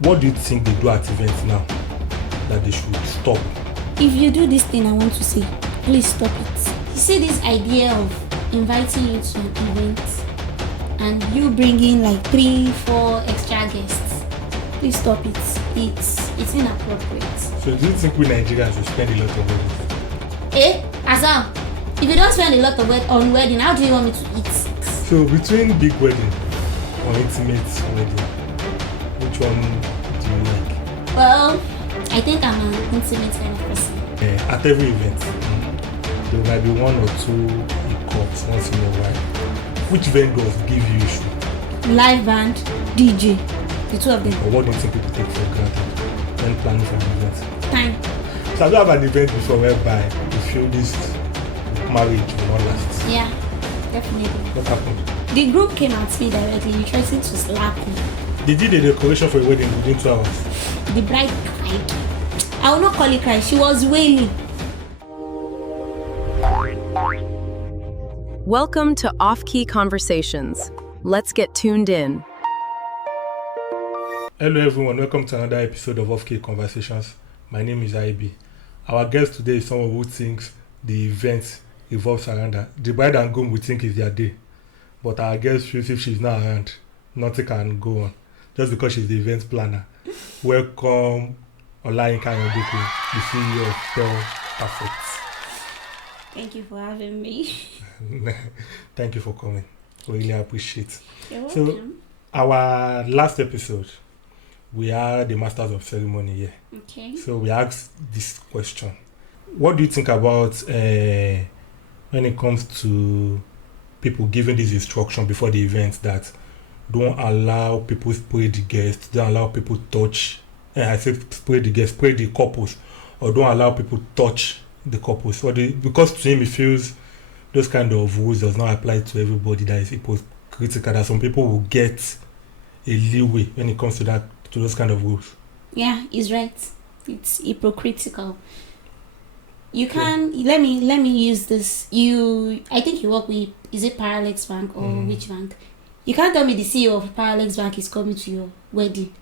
What do you think they do at events now that they should stop? If you do this thing I want to say, please stop it. You see this idea of inviting you to an event and you bringing like 3-4 extra guests, please stop it. It's inappropriate. So do you think we Nigerians will spend a lot of money? Azam, if you don't spend a lot of on wedding, how do you want me to eat? So between big wedding or intimate wedding, which one do you like? Well, I think I'm an intimate kind of person. At every event, there might be one or two hiccups once in a while. Which vendors give you issue? Live band, DJ, the two of them. Or what do you think people take for granted when planning for an event? Time. So have you had an event before whereby you feel this marriage will not last? Yeah, definitely. What happened? The group came at me directly, threatening to slap me. They did a decoration for a wedding within 2 hours. The bride cried. I will not call it cry, she was wailing. Welcome to Offkey Conversations. Let's get tuned in. Hello everyone, welcome to another episode of Offkey Conversations. My name is HYBEE. Our guest today is someone who thinks the event revolves around her. The bride and groom we think is their day. But our guest feels if she's not around, nothing can go on. Just because she's the event planner. Welcome Olayinka Ayandokun, the CEO of Tell Perfect. Thank you for having me. Thank you for coming. We really appreciate it. You're welcome. So, our last episode, we had the Masters of Ceremony here. Okay. So, we asked this question. What do you think about when it comes to people giving this instruction before the event that don't allow people spray the guests, don't allow people touch, I say spray the guests, spray the couples, or don't allow people touch the couples? Because to him, he feels those kind of rules does not apply to everybody, that is hypocritical, that some people will get a leeway when it comes to those kind of rules. Yeah, he's right. It's hypocritical. You can let me use this. I think you work with, is it Paralex Bank or which bank? You can't tell me the CEO of Paralex Bank is coming to your wedding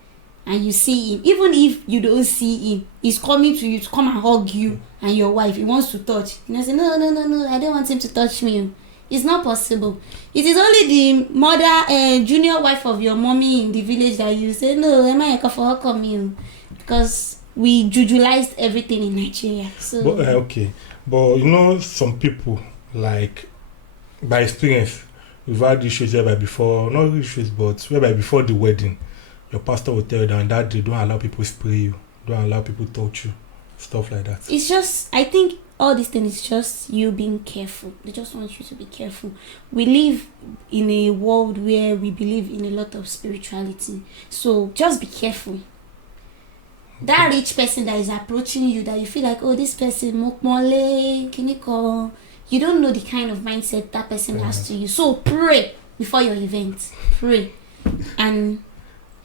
and you see him. Even if you don't see him, he's coming to you to come and hug you and your wife. He wants to touch. You know, say no, I don't want him to touch me. It's not possible. It is only the mother, junior wife of your mommy in the village that you say no. Am I for coming? Because we jujulized everything in Nigeria. So. But, okay, but you know, some people, like by experience, we've had issues whereby before, not issues, but whereby before the wedding, your pastor will tell you that they don't allow people spray you, don't allow people touch you, stuff like that. It's just, I think all these things is just you being careful. They just want you to be careful. We live in a world where we believe in a lot of spirituality. So just be careful. That rich person that is approaching you, that you feel like, oh, this person, mokmole, kiniko, you don't know the kind of mindset that person has to you. So pray before your event. Pray. And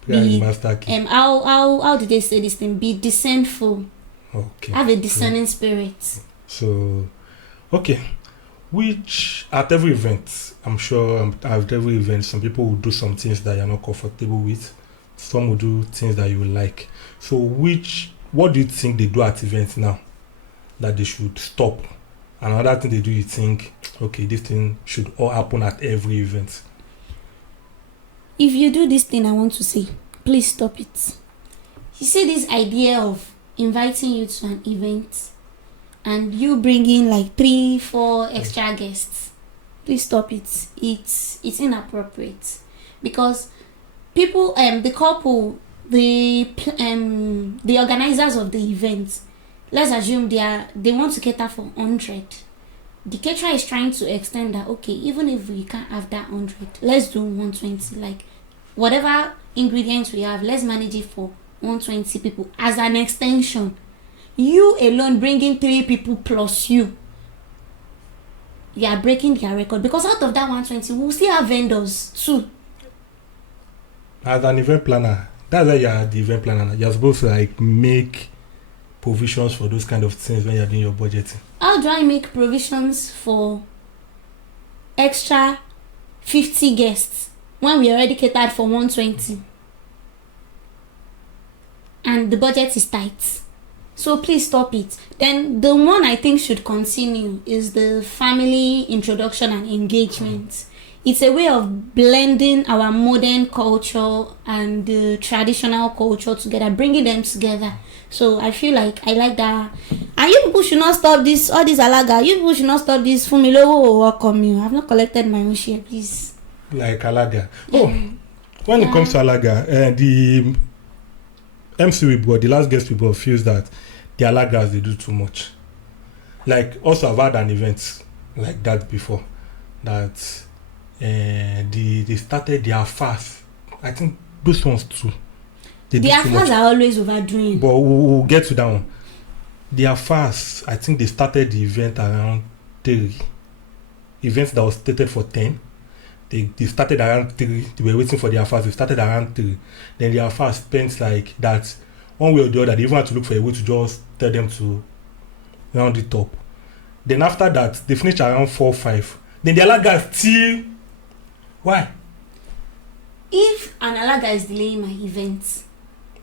be, how did they say this thing? Be discernful. Okay. Have a discerning spirit. So, okay. Which, at every event, I'm sure at every event, some people will do some things that you're not comfortable with. Some will do things that you like. So, what do you think they do at events now that they should stop? And another thing they do, you think, okay, this thing should all happen at every event. If you do this thing I want to say, please stop it. You see this idea of inviting you to an event and you bringing like 3-4 extra guests, please stop it. It's inappropriate because people, the couple, the organizers of the event, let's assume they want to cater for 100. The caterer is trying to extend that, okay, even if we can't have that 100, let's do 120. Like whatever ingredients we have, let's manage it for 120 people as an extension. You alone bringing 3 people plus you are breaking their record, because out of that 120 we'll still have vendors too. As an event planner, that's why you're the event planner. You're supposed to like make provisions for those kind of things when you're doing your budgeting. How do I make provisions for extra 50 guests when we already catered for 120? and the budget is tight. So please stop it. Then the one I think should continue is the family introduction and engagement. It's a way of blending our modern culture and the traditional culture together, bringing them together. So I feel like I like that. And you people should not stop this, all this alaga. You people should not stop this. Fumilowo will welcome you. I have not collected my own share, please. Like alaga. Oh, when it comes to alaga, the MC we brought, the last guest we brought, feels that the alagas, they do too much. Like, also I've had an event like that before, that they started their fast. I think those ones too. Their fast are always overdoing. But we'll get to that one. Their fast, I think they started the event around 3. Events that was stated for 10. They started around 3. They were waiting for their fast. They started around 3. Then their fast spent like that. One way or the other, they even had to look for a way to just tell them to round it up. Then after that, they finished around 4, 5. Then the alaga still. Why? If an alaga is delaying my event,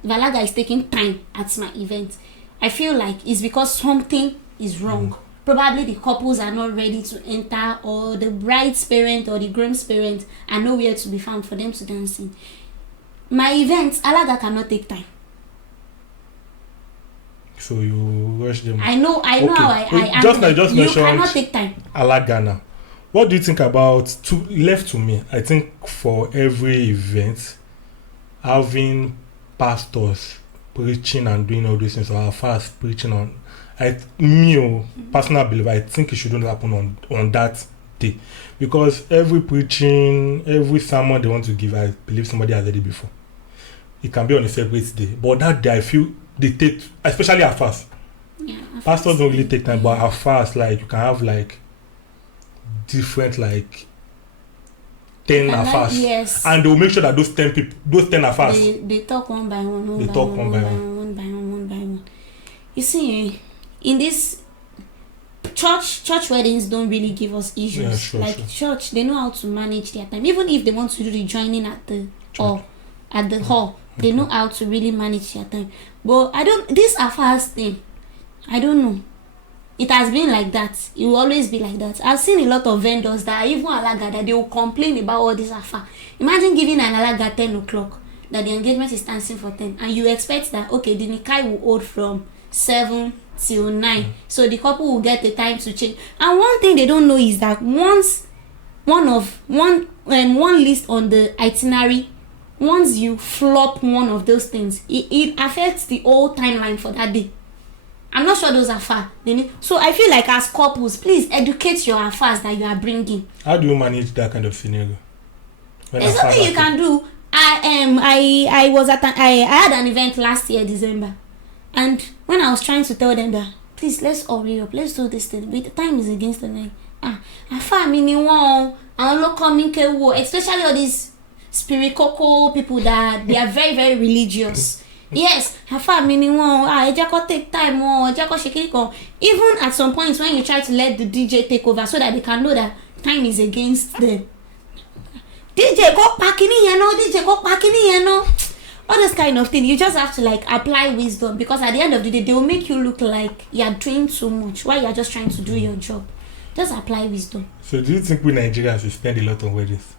if alaga is taking time at my event, I feel like it's because something is wrong. Probably the couples are not ready to enter, or the bride's parent or the groom's parent are nowhere to be found for them to dance in. My event, alaga cannot take time. So you rush them. I know Okay. how I Just you mentioned cannot take time. alaga now. What do you think about, left to me, I think for every event, having pastors preaching and doing all these things, or fast preaching on, personal belief, I think it shouldn't happen on that day. Because every preaching, every sermon they want to give, I believe somebody has heard it before. It can be on a separate day. But that day, I feel they take, especially at fast. Yeah, Pastors don't really take time, but at fast, like, you can have like different, like 10 are fast. Yes. And they will make sure that those 10 are fast. They talk one by one, one by one. You see, in this church weddings don't really give us issues. Yeah, sure. Church, they know how to manage their time. Even if they want to do the joining at the hall, they know how to really manage their time. But this a fast thing. I don't know. It has been like that. It will always be like that. I've seen a lot of vendors that are even alaga that they will complain about all this affair. Imagine giving an alaga 10 o'clock, that the engagement is dancing for 10, and you expect that, okay, the nikai will hold from 7 till 9. So the couple will get the time to change. And one thing they don't know is that once one list on the itinerary, once you flop one of those things, it affects the whole timeline for that day. I'm not sure those are far. So I feel like as couples, please educate your affairs that you are bringing. How do you manage that kind of scenario? There's something you can do. I had an event last year, December, and when I was trying to tell them that, please, let's hurry up, let's do this thing, but the time is against the night. Especially all these spirit coco people that they are very, very religious. Yes, take time. Even at some points when you try to let the DJ take over so that they can know that time is against them. DJ go packing in, all this kind of thing. You just have to like apply wisdom, because at the end of the day they will make you look like you are doing too much while you are just trying to do your job. Just apply wisdom. So do you think we Nigerians will spend a lot on weddings?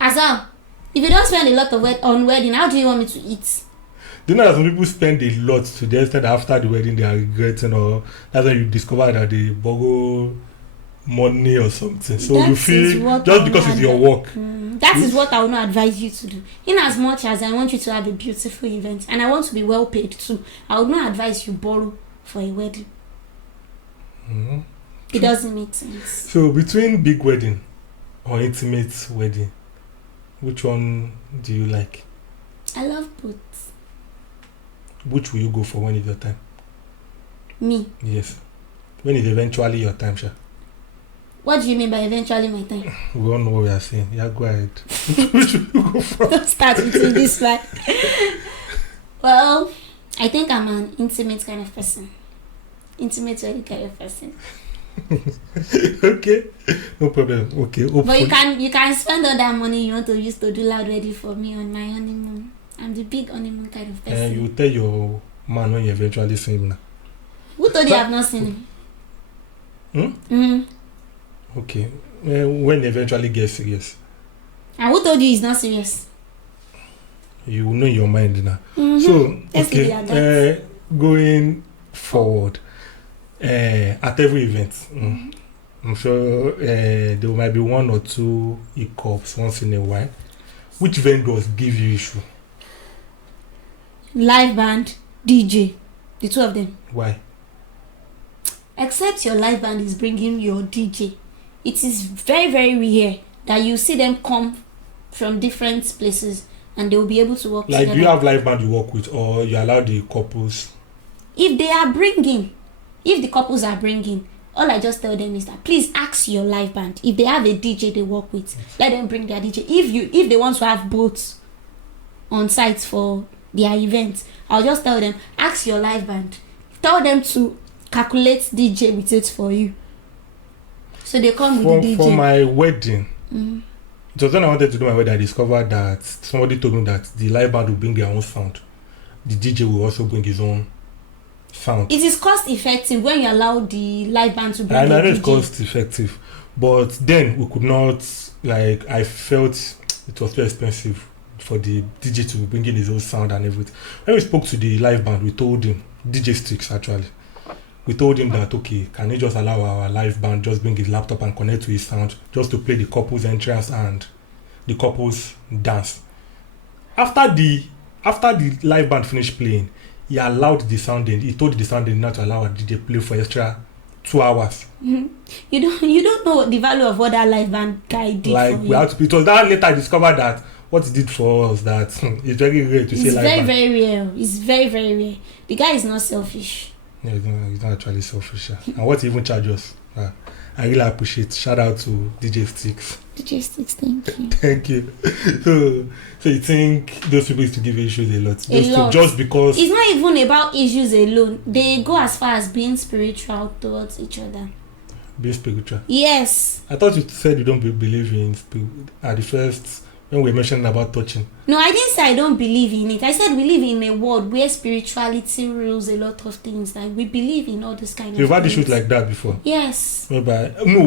Azam, if you don't spend a lot on wedding, how do you want me to eat? Do you know that some people spend a lot to the extent that after the wedding they are regretting, or that's when you discover that they borrow money or something? So you feel just because it's your work. That is what I would not advise you to do. In as much as I want you to have a beautiful event and I want to be well paid too, I would not advise you borrow for a wedding. It doesn't make sense. So between big wedding or intimate wedding, which one do you like? I love both. Which will you go for when it's your time? Me? Yes. When is eventually your time, Sha? What do you mean by eventually my time? We all know what we are saying. Yeah, go ahead. Which will you go for? Don't start with this one. Well, I think I'm an intimate kind of person. Intimate wedding kind of person. Okay, no problem. Okay, hopefully. But you can spend all that money you want to use to do loud wedding for me on my honeymoon. I'm the big honeymoon kind of person. And you tell your man when you eventually see him now. Who told you I've not seen him? Okay. When you eventually get serious. And who told you he's not serious? You know your mind now. Mm-hmm. So, Let's leave it at that. going forward, at every event, I'm sure there might be one or two hiccups once in a while. Which vendors give you issue? Live band, DJ, the two of them. Why? Except your live band is bringing your DJ. It is very, very rare that you see them come from different places and they will be able to work together. Like, do you have live band you work with, or you allow the couples? If the couples are bringing, all I just tell them is that please ask your live band. If they have a DJ they work with, let them bring their DJ. If they want to have both on site for their event, I'll just tell them, ask your live band. Tell them to calculate DJ with it for you. So they come with the DJ. For my wedding, it was when I wanted to do my wedding, I discovered that somebody told me that the live band will bring their own sound. The DJ will also bring his own sound. It is cost effective when you allow the live band to bring I know the it's DJ. cost effective, but then we could not, like, I felt it was too expensive for the DJ to bring in his own sound and everything. When we spoke to the live band, we told him, DJ Sticks actually, we told him that, okay, can he just allow our live band just bring his laptop and connect to his sound just to play the couple's entrance and the couple's dance. After the live band finished playing, he allowed the sounding. He told the sounding not to allow a DJ play for extra 2 hours. You don't know the value of what that live band guy did Like, for we you. had to. It was that later I discovered that what he did for us, that it's very rare to see It's live very, band. very rare. It's very, very rare. The guy is not selfish. Yeah, he's not actually selfish. And what he even charges us, I really appreciate. Shout out to DJ Sticks. DJ Sticks, thank you. Thank you. So you think those people used to give issues a lot? Just because It's not even about issues alone. They go as far as being spiritual towards each other. being spiritual. Yes. I thought you said you don't believe in spirit at the first when we mentioned about touching. No, I didn't say I don't believe in it. I said we live in a world where spirituality rules a lot of things. Like, we believe in all this kind of You've had things. issues like that before? Yes. No,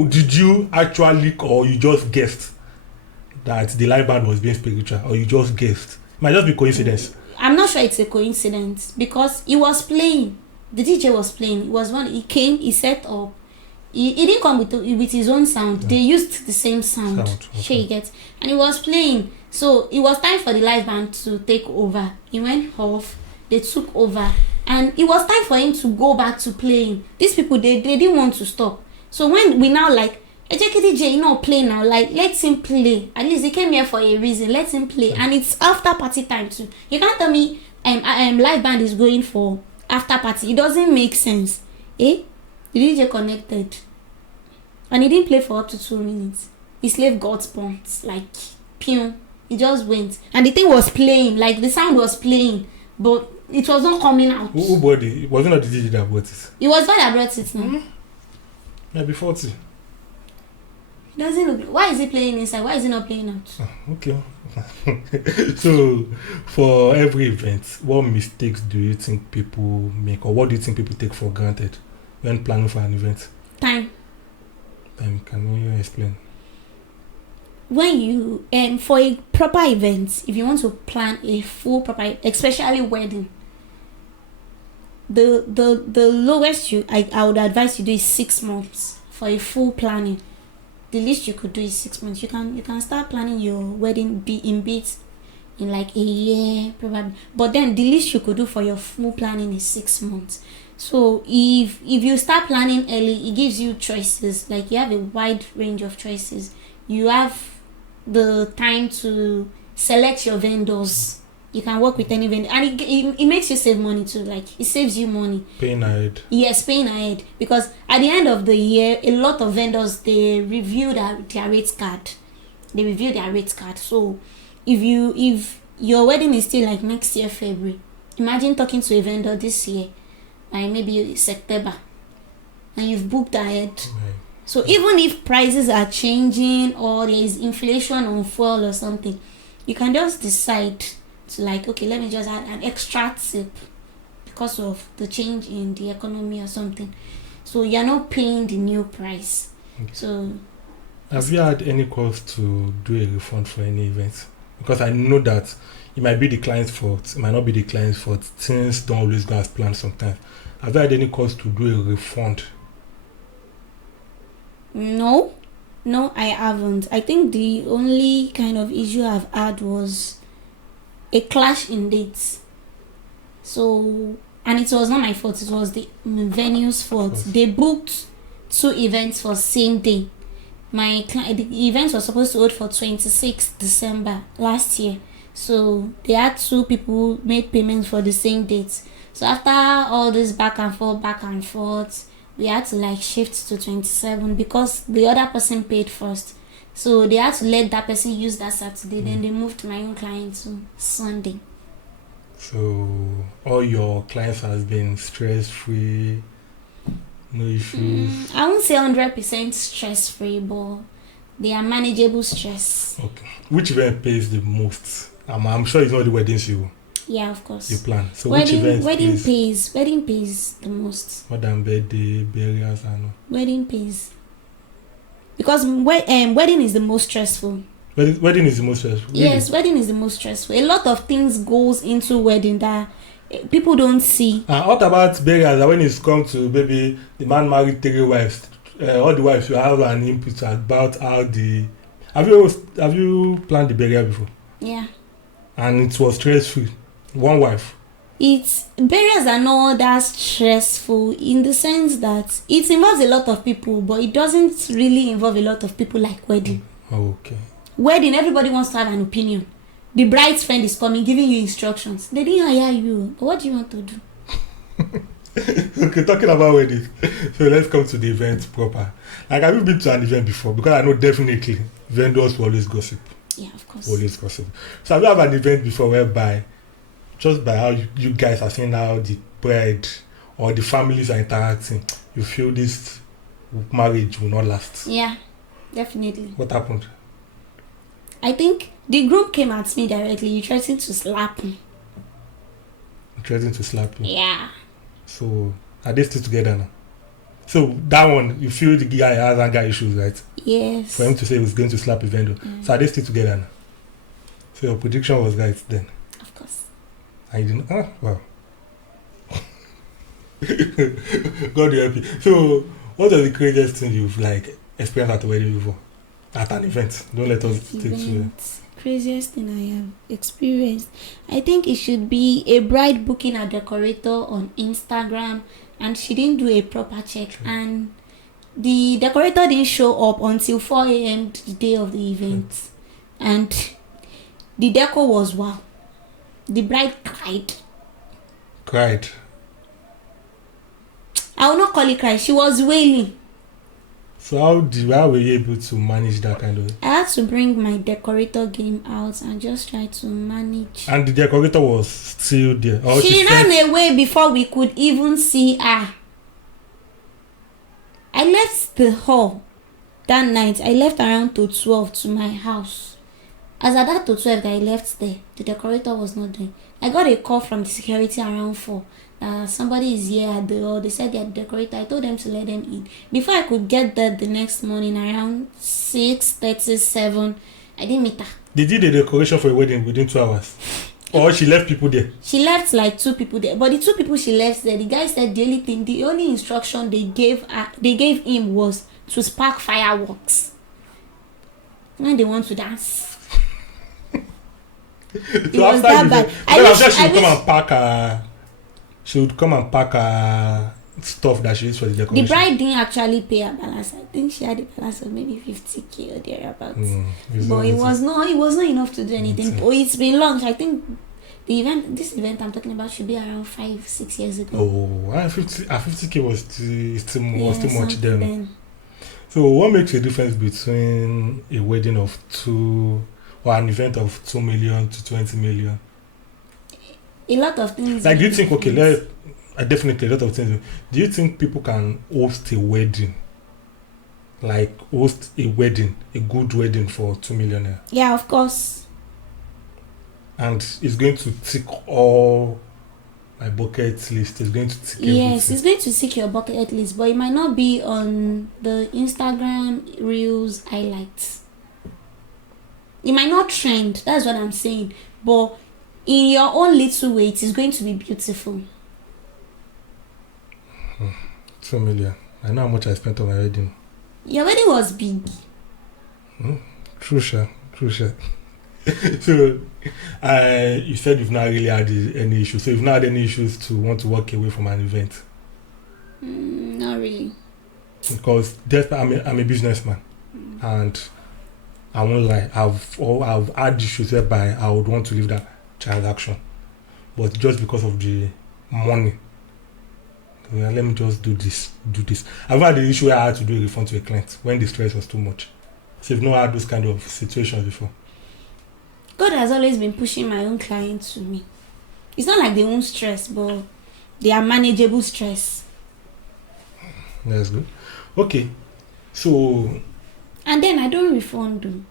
did you actually, or you just guessed that the live band was being spiritual, or you just guessed? It might just be coincidence. I'm not sure it's a coincidence because he was playing. The DJ was playing. It was one. He came. He set up. He didn't come with his own sound. Yeah. They used the same sound. Okay. Sure, you get. And he was playing. So it was time for the live band to take over. He went off. They took over, and it was time for him to go back to playing. These people, they didn't want to stop. So when we now like, DJ, you know, play now. Like, let him play. At least he came here for a reason. Let him play. Yeah. And it's after party time too. You can't tell me live band is going for after party. It doesn't make sense. The DJ connected and he didn't play for up to 2 minutes. His slave got bumped, like pew. He just went, and the thing was playing, like the sound was playing, but it was not coming out. Who bought it? Wasn't the DJ that bought it? It was God that brought it now. Maybe 40. It doesn't look. Why is he playing inside? Why is he not playing out? Oh, okay. So, for every event, what mistakes do you think people make, or what do you think people take for granted when planning for an event? Time. Can you explain? When you for a proper event, if you want to plan a full proper, especially wedding, the lowest I would advise you do is 6 months for a full planning. The least you could do is 6 months. You can start planning your wedding in bits in like a year probably, but then the least you could do for your full planning is 6 months. So if you start planning early, it gives you choices. Like, you have a wide range of choices. You have the time to select your vendors. You can work with any vendor, and it makes you save money too. Like, it saves you money. Paying ahead. Yes, paying ahead, because at the end of the year, a lot of vendors, they review their rate card. So if your wedding is still like next year February, imagine talking to a vendor this year, like maybe September, and you've booked ahead. Right. So even if prices are changing or there is inflation on fuel or something, you can just decide to like, okay, let me just add an extra tip because of the change in the economy or something. So you're not paying the new price. Okay. So have you had any calls to do a refund for any event? Because I know that it might be the client's fault, it might not be the client's fault. Things don't always go as planned sometimes. Have you had any calls to do a refund? no, I haven't. I think the only kind of issue I've had was a clash in dates. So, and it was not my fault, it was the venue's fault. They booked 2 events for same day. The event was supposed to hold for 26th December last year. So they had 2 people made payments for the same dates. So after all this back and forth, we had to like shift to 27 because the other person paid first. So they had to let that person use that Saturday. Then they moved my own client to Sunday. So all your clients has been stress-free, no issues? I won't say 100% stress-free, but they are manageable stress. Okay. Which event pays the most? I'm sure it's not the weddings you Of course. You plan. So wedding, which event wedding pays the most. More than birthday, burials, and Wedding pays. Because wedding is the most stressful. Wedding is the most stressful. Really? Yes, wedding is the most stressful. A lot of things goes into wedding that people don't see. And what about burials? When it's come to maybe the man married 3 wives, all the wives will have an input about how the. Have you planned the burial before? Yeah. And it was stress-free. 1 wife. Burials are not that stressful in the sense that it involves a lot of people, but it doesn't really involve a lot of people like wedding. Okay. Wedding, everybody wants to have an opinion. The bride's friend is coming, giving you instructions. They didn't hire you. But what do you want to do? Okay, talking about weddings. So let's come to the event proper. Like, have you been to an event before? Because I know definitely vendors will always gossip. Yeah, of course. Always gossip. So have you had an event before whereby, just by how you guys are seeing how the bride or the families are interacting, you feel this marriage will not last? Yeah, definitely. What happened? I think the groom came at me directly. He threatened to slap me. Threatening to slap you? Yeah. So, are they still together now? So, that one, you feel the guy has anger issues, right? Yes. For him to say he was going to slap a vendor. So, are they still together now? So, your prediction was right then? Of course. And you didn't? Wow. God help you. So, what are the craziest things you've experienced at a wedding before? At an event? Don't let us take to Craziest thing I have experienced. I think it should be a bride booking a decorator on Instagram and she didn't do a proper check and the decorator didn't show up until 4 a.m. the day of the event. And the deco was wow. The bride cried. Cried? I will not call it cry. She was wailing. So how were you able to manage that kind of? I had to bring my decorator game out and just try to manage. And the decorator was still there? Or she ran away before we could even see her. I left the hall that night. I left around to 12 to my house. As at that to 12 that I left there, the decorator was not there. I got a call from the security around 4. Somebody is here at the door. They said they're the decorator. I told them to let them in. Before I could get there the next morning around 6:37, I didn't meet her. They did a decoration for a wedding within 2 hours? Or she left people there? She left 2 people there. But the 2 people she left there, the guy said the only instruction they gave him was to spark fireworks when they want to dance. It was that bad. She would come and pack her stuff that she used for the decoration. The bride didn't actually pay her balance. I think she had a balance of maybe 50k or thereabouts. But it was not enough to do anything. But it's been long. I think this event I'm talking about should be around 5-6 years ago. Oh, 50k was still much then. So what makes a difference between a wedding of 2 or an event of 2 million to 20 million? A lot of things. Do you think, definitely a lot of things. Do you think people can host a wedding? A good wedding for 2 million? Yeah, of course. and it's going to tick all my bucket list. It's going to tick Yes, everything. it's going to tick your bucket list, but it might not be on the Instagram Reels highlights. It might not trend, that's what I'm saying. But in your own little way, it is going to be beautiful. 2 million. I know how much I spent on my wedding. Your wedding was big. True, sure. So, you said you've not really had any issues. So you've not had any issues to want to walk away from an event? Not really. Because I'm a businessman, and I won't lie. I've had issues whereby I would want to leave that transaction, but just because of the money, let me just do this. I've had the issue where I had to do a refund to a client when the stress was too much. So you've not had those kind of situations before? God has always been pushing my own clients to me. It's not like they won't stress, but they are manageable stress. That's good. Okay, so and then I don't refund them.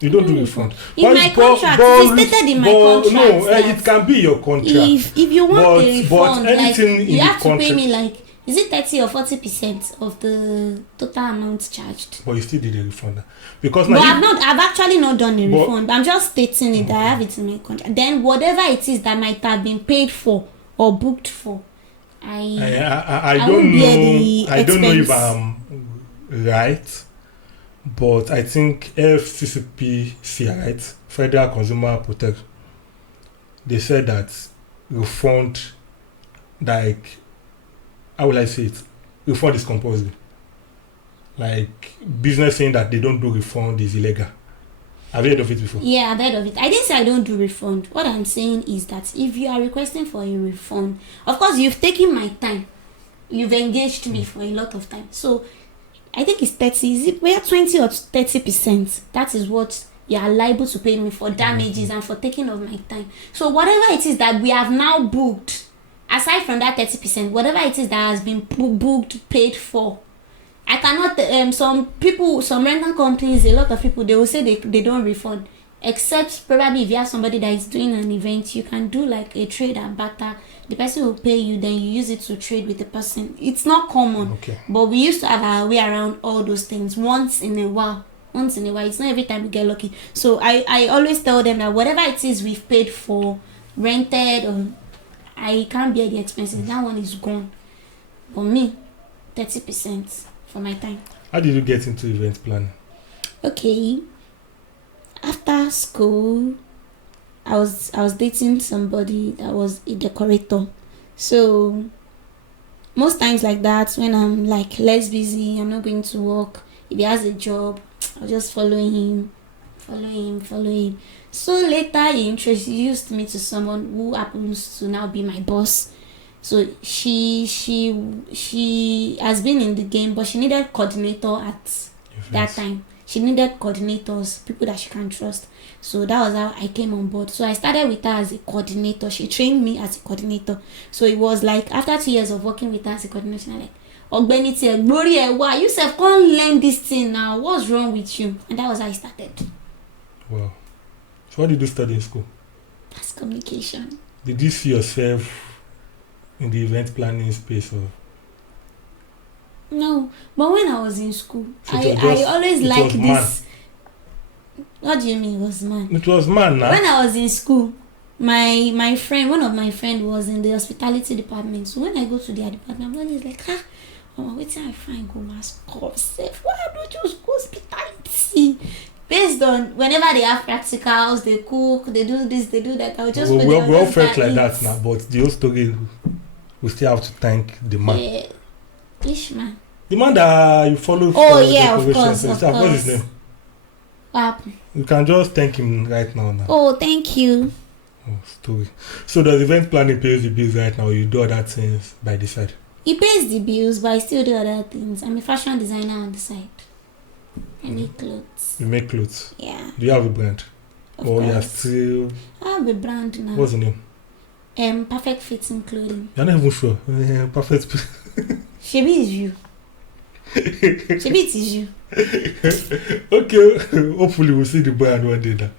You don't do refund. In my contract, it is stated in my contract. No, it can be your contract. If you want a refund, like, you have to pay me like, is it 30 or 40% of the total amount charged? But you still did a refund. Because but I've actually not done a refund. I'm just stating it that I have it in my contract. Then whatever it is that might have been paid for or booked for, I don't know. I don't know if I'm right, but I think FCCPC, right, Federal Consumer Protection, they said that refund, like, how will I say it? Refund is compulsory. Like, business saying that they don't do refund is illegal. Have you heard of it before? Yeah, I've heard of it. I didn't say I don't do refund. What I'm saying is that if you are requesting for a refund, of course, you've taken my time. You've engaged me for a lot of time. So, I think it's 30. Is it where 20 or 30%? That is what you are liable to pay me for damages and for taking of my time. So, whatever it is that we have now booked, aside from that 30%, whatever it is that has been booked, paid for, I cannot, some rental companies, a lot of people, they will say they don't refund, except probably if you have somebody that is doing an event, you can do like a trade and barter. The person will pay you, then you use it to trade with the person. It's not common, okay, but we used to have our way around all those things once in a while. It's not every time we get lucky. So I always tell them that whatever it is we've paid for, rented, or I can't bear the expenses, that one is gone. For me, 30% for my time. How did you get into event planning? Okay, after school, I was dating somebody that was a decorator. So most times like that, when I'm like less busy, I'm not going to work, if he has a job, I'll just follow him. So later he introduced me to someone who happens to now be my boss. So she has been in the game, but she needed coordinator at that time. She needed coordinators, people that she can trust. So that was how I came on board. So I started with her as a coordinator. She trained me as a coordinator. So it was like after 2 years of working with her as a coordinator, I'm like, Ogbenity, Gloria, why you said can't learn this thing now? What's wrong with you? And that was how I started. Wow. So what did you study in school? Mass communication. Did you see yourself in the event planning space or? No, but when I was in school, So I always liked this. What do you mean it was man? It was man now. When I was in school, my friend, one of my friends was in the hospitality department. So when I go to their department, I'm always like, wait till I find go mass safe. Why don't you go hospitality? Based on whenever they have practicals, they cook, they do this, they do that. I'll just we all felt like that now, but the whole story, we still have to thank the man. Yeah. Which man? The man that you follow. Oh yeah, of course. What's his name? What happened? You can just thank him right now. Oh, thank you. Oh, story. So does event planning pays the bills right now? Or you do other things by the side? It pays the bills, but I still do other things. I'm a fashion designer on the side. I make clothes. You make clothes? Yeah. Do you have a brand? Of or course. you are still? I have a brand now. What's the name? Perfect Fitting Clothing. You're not even sure. Perfect. Shebi is you. Shebi it is you. Okay. Hopefully we'll see the brand one day now.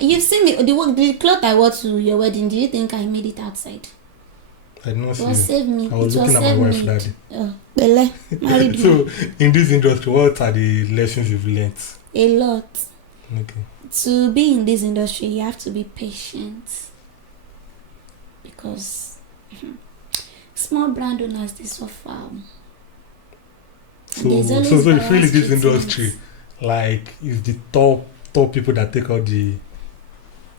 You've seen the cloth I wore to your wedding. Do you think I made it outside? I did not It see was you. save me. I was It looking at my save wife me. that day. Oh, Bele, married So, man. in this industry, what are the lessons you've learned? A lot. Okay. To be in this industry, you have to be patient. Because small brand owners, they suffer. So, There's always you feel in biased this treatment. industry, like, is the top people that take out the...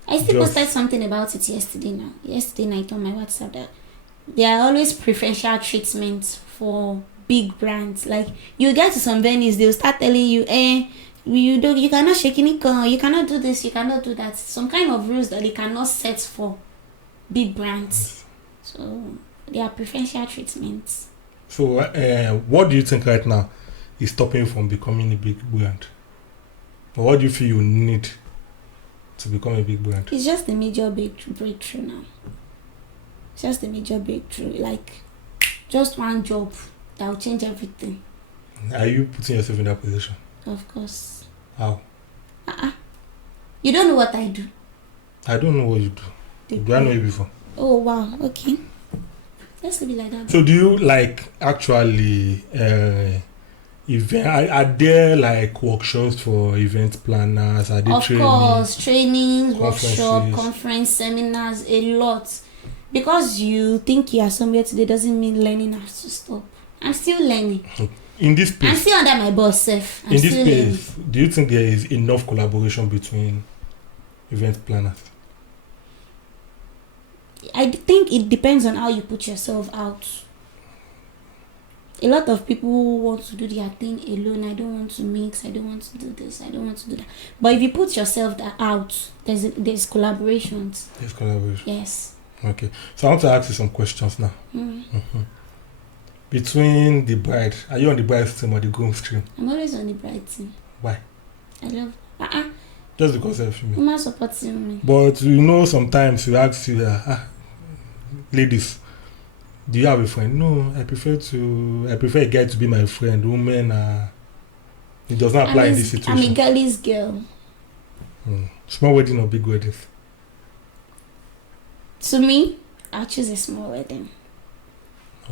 I still Just- posted something about it yesterday now. Yesterday night on my WhatsApp that there are always preferential treatments for big brands. Like you get to some venues, they'll start telling you, you cannot shake any car, you cannot do this, you cannot do that. Some kind of rules that they cannot set for big brands. So there are preferential treatments. So, what do you think right now is stopping you from becoming a big brand? Or what do you feel you need to become a big brand? It's just a major breakthrough now. It's just a major breakthrough. Like just one job that will change everything. Are you putting yourself in that position? Of course. How? You don't know what I do. I don't know what you do. Do I know you before? Oh wow, okay. Let's leave it like that. So do you like actually are there like workshops for event planners? Are they Of training? course, training, Conferences. workshop, conference, seminars, a lot. Because you think you are somewhere today doesn't mean learning has to stop. I'm still learning. In this I'm space, still under my boss self. I'm in this still learning. space, do you think there is enough collaboration between event planners? I think it depends on how you put yourself out. A lot of people want to do their thing alone. I don't want to mix. I don't want to do this. I don't want to do that. But if you put yourself out, there's collaborations. There's collaboration. Yes. Okay. So I want to ask you some questions now. Mm. Between the bride, are you on the bride's team or the groom's team? I'm always on the bright team. Why? I love. Just because you're female. Woman supporting me. But you know, sometimes we ask you, ladies, do you have a friend? No, I prefer a guy to be my friend. Women it does not apply in this I'm a situation. girl's girl. Small wedding or big weddings? To me, I'll choose a small wedding.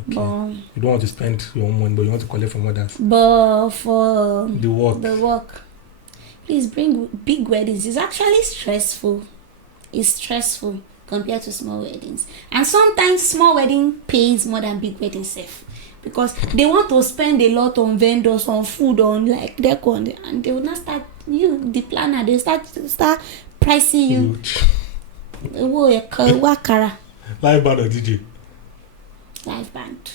Okay. But You don't want to spend your own money, but you want to collect from others. for The work. please bring big weddings. It's actually stressful. It's stressful compared to small weddings. And sometimes small wedding pays more than big wedding safe. Because they want to spend a lot on vendors, on food, on like decor, and they will not start the planner, they start pricing you. Huge. Wakara. Live band or DJ? Live band.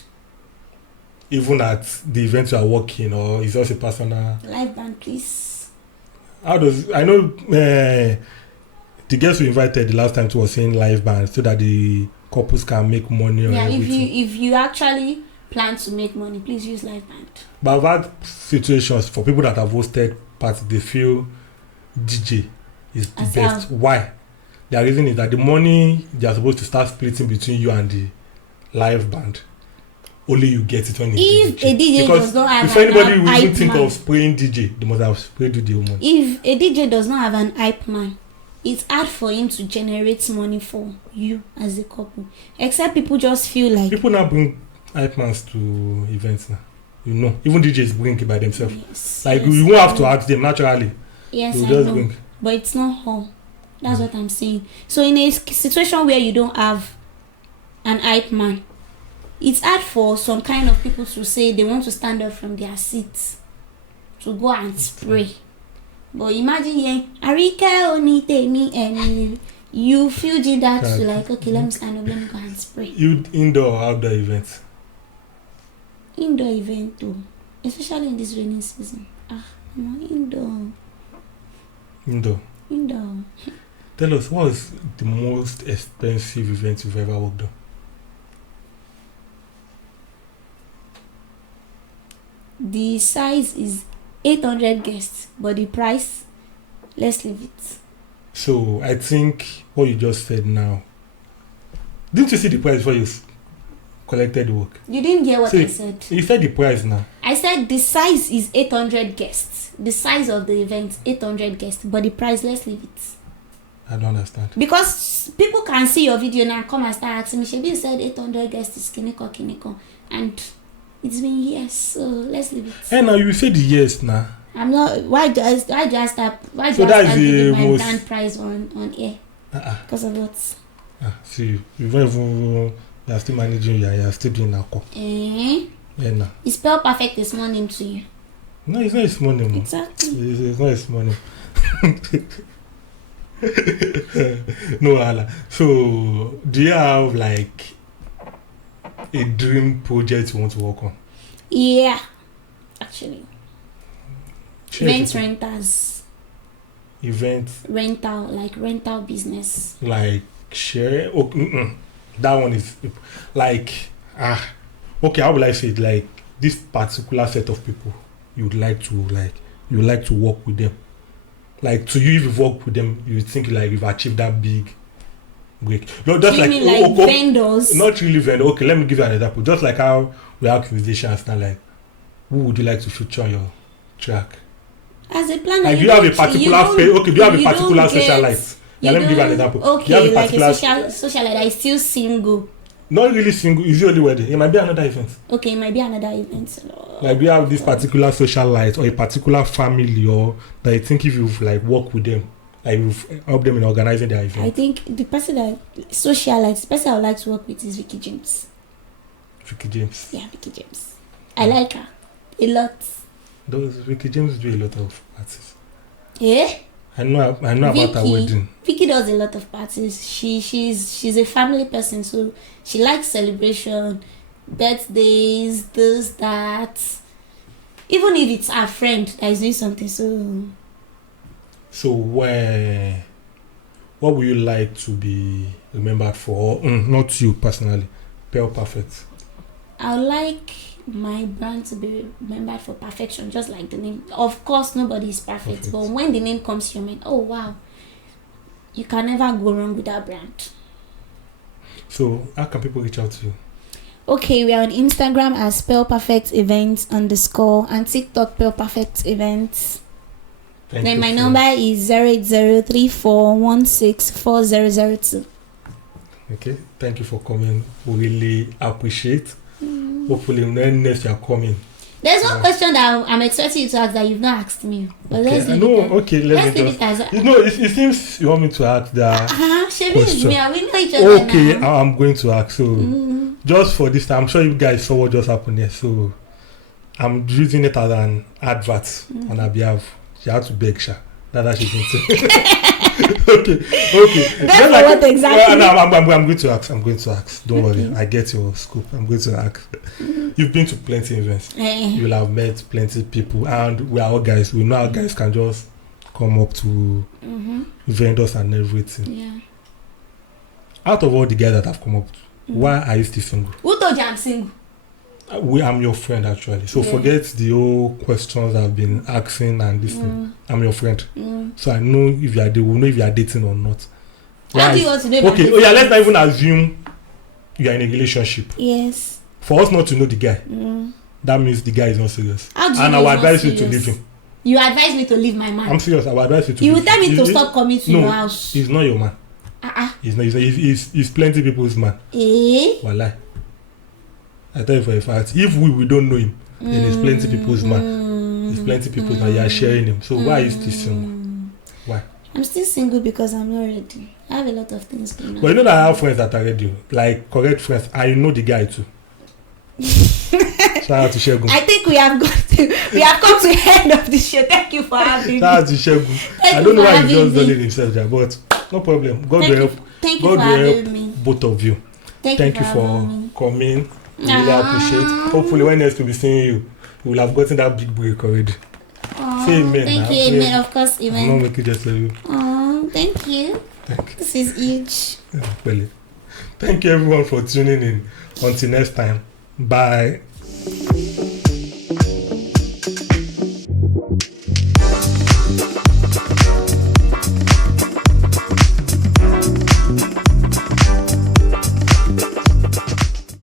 Even at the event you are working, or is just a personal? Live band, please. How does I know the guests we invited the last time to was saying live band so that the couples can make money or Yeah, everything. if you actually plan to make money, please use live band. But I've had situations for people that have hosted parties, they feel DJ is the As best. well. Why? The reason is that the money they are supposed to start splitting between you and the live band, only you get it when it's If the a DJ because does not have if anybody an will hype even think man, of spraying DJ, they must have sprayed the woman. if a DJ does not have an hype man, it's hard for him to generate money for you as a couple. Except people just feel like People now bring hype mans to events now. You know, even DJs bring it by themselves. yes, Like yes, you won't I have to know. ask them naturally. Yes, You I just know. bring. But it's not all. That's what I'm saying. So in a situation where you don't have an hype man, it's hard for some kind of people to say they want to stand up from their seats to go and spray. But imagine Arika oni temi and you feel that to like, okay, let me stand up, let me go and spray. You indoor or outdoor events? Indoor event too, especially in this rainy season. Indoor. Indoor. Tell us, what was the most expensive event you've ever worked on? The size is 800 guests, but the price, let's leave it. So I think what you just said now. Didn't you see the price before you collected the work? You didn't hear what See, I said. You said the price now. I said the size is 800 guests. The size of the event, 800 guests, but the price, let's leave it. I don't understand. Because people can see your video now, come and start asking me, Shebi, you said 800 guests is kiniko. And it's been years, so let's leave it. Hey, now you said yes now. I'm not. Why do I start giving my brand price on air? Because of what? See, you are still managing. You are still doing that. Yeah, nah. Is Spell Perfect a small name to you? No, it's not a small name. Exactly. It's not a small name. No, Allah. So, do you have like a dream project you want to work on? Yeah, actually. Event rentals. Rental business. Like share. That one is like okay. How will I say it? Like this particular set of people, you would like to work with them. Like to you, if you work with them, you think like you've achieved that big break. No, just like vendors. Not really vendors. Okay, let me give you an example. Just like how we have musicians now, like who would you like to feature on your track? As a planner, like, do you have a particular do you have a particular socialite? Yeah, let me give you an example. Okay, like a socialite that is still single. Not really single, it's the only wedding. It might be another event. Okay, it might be another event. Like we have this particular socialite or a particular family or that I think if you've like worked with them, like you've helped them in organizing their event. I think the person I would like to work with is Vicky James. Vicky James. Yeah, Vicky James. I like her a lot. Vicky James do a lot of parties. Yeah. I know about her wedding. Vicky does a lot of parties. She's a family person, so she likes celebration, birthdays, this, that. Even if it's her friend that is doing something, so what would you like to be remembered for? Not you personally. Pearl Perfect. I would like my brand to be remembered for perfection, just like the name. Of course, nobody is perfect, but when the name comes to your mind, oh wow, you can never go wrong with that brand. So, how can people reach out to you? Okay, we are on Instagram as Spell Perfect Events _ and TikTok Spell Perfect Events. Then my number is 08034164002. Okay, thank you for coming. We really appreciate. Hopefully, next you are coming. There's one question that I'm expecting you to ask that you've not asked me. But let's leave it as it seems you want me to ask that. Shebi is me. We know each other. Okay, now. I'm going to ask. So, just for this time, I'm sure you guys saw what just happened here. So, I'm using it as an advert on her behalf. She had to beg Sha. That's she's into. Okay. That's like, what exactly? I'm going to ask. Don't worry. I get your scoop. I'm going to ask. You've been to plenty events. You'll have met plenty people, and we are all guys. We know our guys can just come up to vendors and everything. Yeah. Out of all the guys that have come up, why are you still single? Who told you I'm single? I'm your friend actually. So forget the whole questions I've been asking and this thing. I'm your friend. So I know if you are we'll know if you are dating or not. How do you want to know? Okay, let's not even assume you are in a relationship. Yes. For us not to know the guy, that means the guy is not serious. How do you and I would advise you to leave him. You advise me to leave my man? I'm serious. I would advise you to leave him. You will tell me to stop coming to your house. He's not your man. He's not. He's plenty people's man. Wallah. I tell you for a fact, if we don't know him, then it's plenty people's man. It's plenty people's man. You are sharing him. So why are you still single? Why? I'm still single because I'm not ready. I have a lot of things going on. But you know that I have friends that are ready, like correct friends. I know the guy too. Shout out to Shegun. I think we have come to the end of the show. Thank you for having me. Shout out to Shegun. I don't know why he just done it himself there, but no problem. God will help. Thank you for having me. Both of you. Thank you for coming. Really appreciate. Hopefully when next to be seeing you will have gotten that big break already. Say amen. Thank you, amen. Of course, amen. I'm not making just love you. Thank you. This is huge. Well, thank you everyone for tuning in. Until next time. Bye.